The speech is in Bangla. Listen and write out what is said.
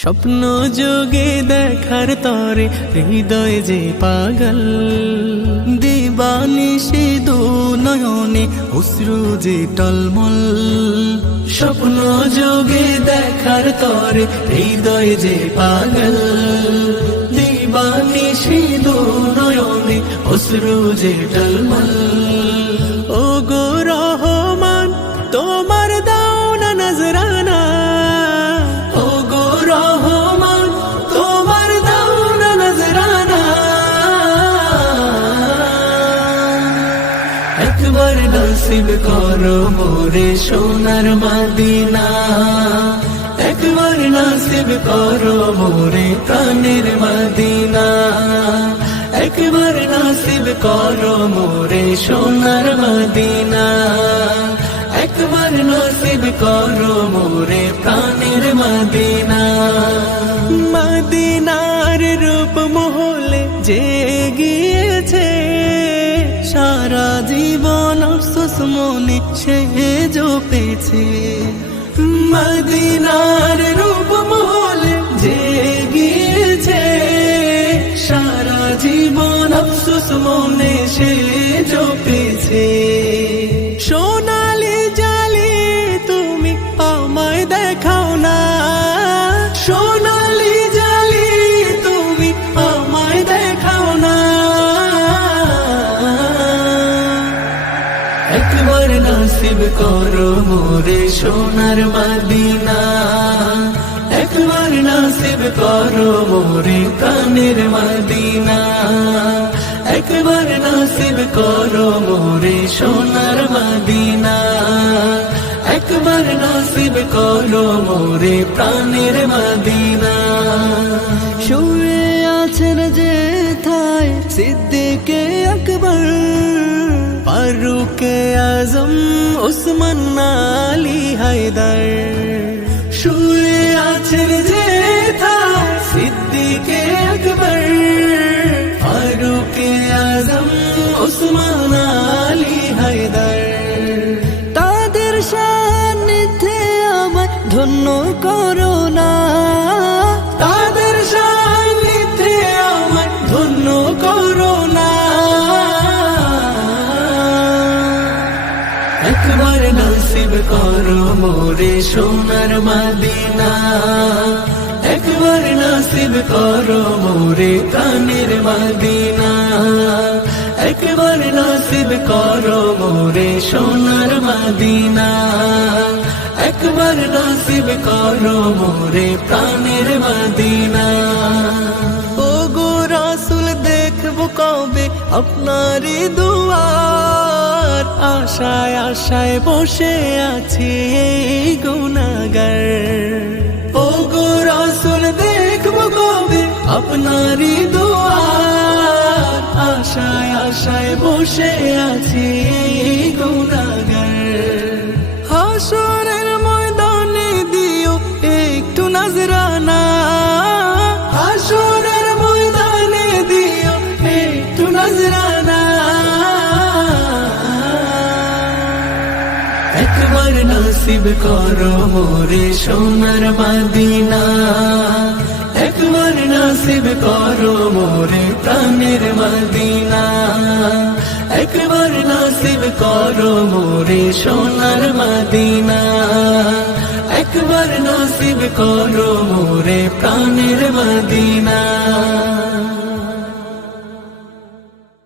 স্বপ্ন যোগে দেখার তরে হৃদয় যে পাগল, দিবানিশি দু নয়নে অশ্রু যে টলমল। স্বপ্ন যোগে দেখার তরে হৃদয় যে পাগল, দিবানিশি দু নয়নে অশ্রু যে টলমল। ও গো রহমান তোমার দাও না নজরানা, ও গো রহমান তোমার দাও না নজরানা। একবার নসিব করো মোরে সোনার মদিনা, একবার নসিব করো মোরে প্রাণের মদিনা, একবার নসিব করো মোরে সোনার মদিনা, একবার নসিব করো মোরে প্রাণের মদিনা। মদিনার রূপ মহলে যে গিয়েছে, সারা জীবন আফসোস মনে সে জপেছে। মদিনার রূপ মহলে যে গিয়েছে, সারা জীবন আফসোস মনে সে জপেছে। সোনালি জালি তুমি আমায় দেখাও না, সোনালি জালি তুমি আমায় দেখাও না। একবার নসিব করো মোরে সোনার মদিনা, একবার নসিব করো মোরে প্রাণের মদিনা, একবার নসিব করো মোরে সোনার মদিনা, একবার নসিব করো মোরে প্রাণের মদিনা। শুয়ে আছেন যে থায় সিদ্দিকে আকবর, ফারুকে আজম উসমান আলী হায়দার। শুয়ে আছেন যে থায় সিদ্দিকে আকবর, ফারুকে আজম উসমান আলী হায়দার। তাদের সান্নিধ্যে আমায় ধন্য করো না, তাদের সান্নিধ্যে আমায় ধন্য করো না। একবার নসিব করো মোরে সোনার মদিনা, একবার নসিব করো মোরে প্রাণের মদিনা, একবার নসিব করো মোরে সোনার মদিনা, একবার নসিব করো মোরে প্রাণের মদিনা। ও গো রাসূল দেখবো কবে আপনারই দুয়ার, আশায় আশায় বসে আছি গুনাহগার। ও গো রাসূল দেখবো কবে আপনারই দুয়ার, আশায় আশায় বসে আছি গুনাহগার। হাসরের ময়দানে দিও একটু নজরানা, হাসরের ময়দানে দিও একটু নজরানা। একবার নসিব করো মোরে সোনার মদিনা, একবার নসিব করো মোরে প্রাণের মদিনা, একবার নসিব করো মোরে সোনার মদিনা, একবার নসিব করো মোরে প্রাণের মদিনা।